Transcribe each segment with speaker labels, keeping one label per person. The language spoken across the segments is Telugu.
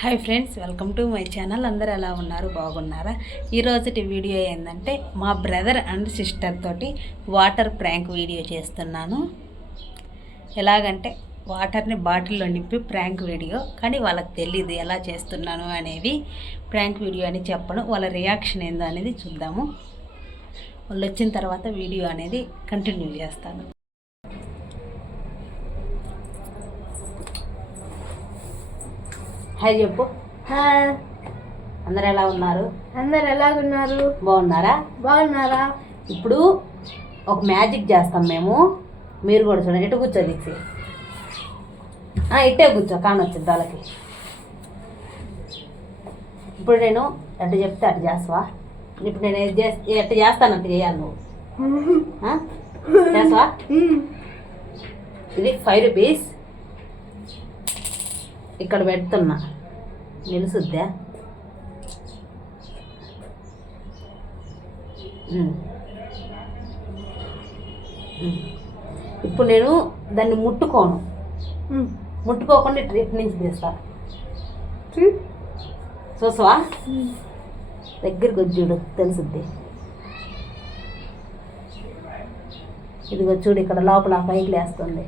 Speaker 1: Hi friends welcome to my channel అందరు ఎలా ఉన్నారు? బాగున్నారా? ఈరోజుటి వీడియో ఏంటంటే మా బ్రదర్ అండ్ సిస్టర్ తోటి వాటర్ ప్రాంక్ వీడియో చేస్తున్నాను. ఎలాగంటే వాటర్ని బాటిల్లో నింపి ప్రాంక్ వీడియో కానీ వాళ్ళకి తెలియదు ఎలా చేస్తున్నాను అనేవి ప్రాంక్ వీడియో అని చెప్పను వాళ్ళ రియాక్షన్ ఏందో అనేది చూద్దాము. వాళ్ళు వచ్చిన తర్వాత వీడియో అనేది కంటిన్యూ చేస్తాను. హాయ్ చెప్పు. అందరు ఎలా ఉన్నారు?
Speaker 2: అందరు ఎలాగున్నారు?
Speaker 1: బాగున్నారా?
Speaker 2: బాగున్నారా?
Speaker 1: ఇప్పుడు ఒక మ్యాజిక్ చేస్తాం మేము. మీరు కూడా చూడండి. ఇటు కూర్చో దీక్షి. ఇట్టే కూర్చో. కానొచ్చింది వాళ్ళకి ఇప్పుడు నేను ఎట్ట చెప్తే అటు చేస్తావా? ఇప్పుడు నేను ఏది చేస్తే ఎట్ట చేస్తానంట చేయాలి నువ్వు? చేస్తావా? ఇది ఫైవ్ రూపీస్. ఇక్కడ పెడుతున్నా. నిలుసుద్దా. ఇప్పుడు నేను దాన్ని ముట్టుకోను ముట్టుకోకుండా ఇటు నుంచి తీస్తా చూసావా దగ్గరికి వచ్చి చూడు తెలుసుద్ది ఇదిగో చూడు ఇక్కడ లోపల పైకి లేస్తుంది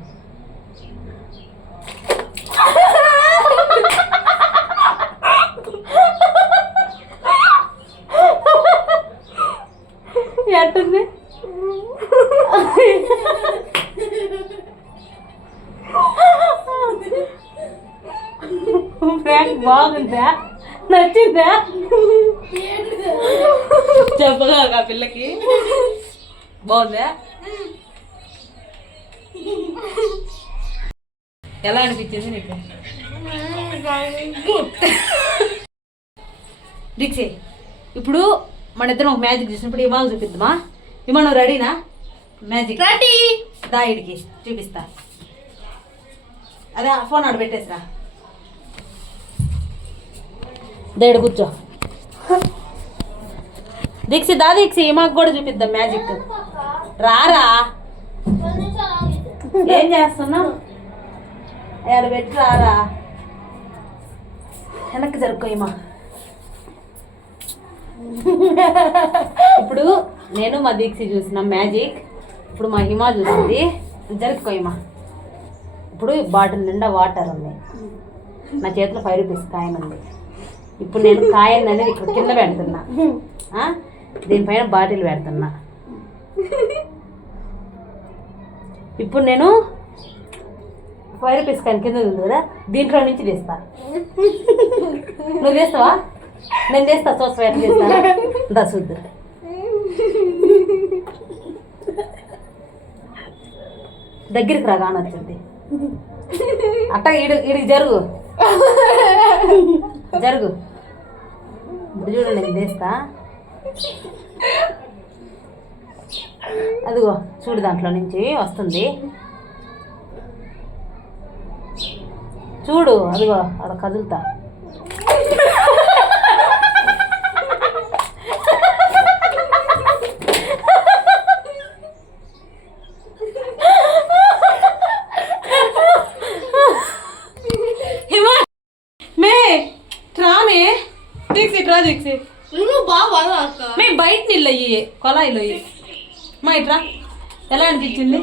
Speaker 1: ఎట్టుంది ఫ్రాంక్ బాగుందా? నచ్చిందా? చెప్పగా ఆ పిల్లకి? బాగుందా? ఎలా అనిపించింది నీకు? దీక్ష ఇప్పుడు మన ఇద్దరం ఒక మ్యాజిక్ చేసినప్పుడు ఇవాళ చూపిద్దామా? ఇమా నువ్వు రెడీనా? మ్యాజిక్
Speaker 2: రెడీ
Speaker 1: దా ఇడికి చూపిస్తా. అదే ఫోన్ ఆడ పెట్టేసిరా దేడు కూర్చో. దీక్షి దా దీక్షి మాకు కూడా చూపిద్దాం మ్యాజిక్. రారా? ఏం చేస్తున్నావు? ఆడ పెట్టి రారా? వెనక్కి జరుపుకో ఇమా ఇప్పుడు నేను మా దీక్ష చూసిన మ్యాజిక్. ఇప్పుడు మా హిమా చూసింది జరుపుకో ఇమా ఇప్పుడు బాటిల్ నిండా వాటర్ ఉంది. నా చేతిలో ఫైవ్ రూపీస్ కాయన్ ఉంది. ఇప్పుడు నేను కాయన్ అనేది ఇక్కడ కింద పెడుతున్నా. దీనిపైన బాటిల్ పెడుతున్నా. ఇప్పుడు నేను ఫైవ్ రూపీస్ కాయన్ కింద ఉంది కదా దీంట్లో నుంచి తీస్తా. నువ్వు తీస్తావా? నేను తీస్తా చూస్తా ఎట్లా తీస్తా దా చూద్దు దగ్గరికి రా కానొచ్చింది అట్ట ఇడు ఇడికి జరుగు జరుగు చూడండి నేను తీస్తా అదిగో చూడు దాంట్లో నుంచి వస్తుంది చూడు అదిగో అక్కడ కదులుతా హిమా మే ట్రామే
Speaker 2: నువ్వు బాగా
Speaker 1: మే బయట నీళ్ళు అయ్యి కొలాయిలో అయ్యి. మా ఇట్రా ఎలా అనిపించింది?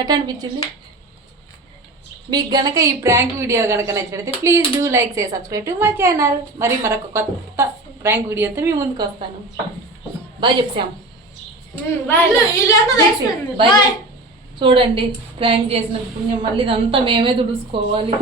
Speaker 1: ఎట్లా అనిపించింది? మీకు గనక ఈ ప్రాంక్ వీడియో గనక నచ్చినట్లయితే please do like share subscribe to my channel మరి మరొక కొత్త ప్రాంక్ వీడియోతో మీ ముందుకు వస్తాను. బాయ్ చెప్సాం బాయ్ చూడండి ప్రాంక్ చేసిన పుణ్యం. మళ్ళీ ఇదంతా మేమే దుడుచుకోవాలి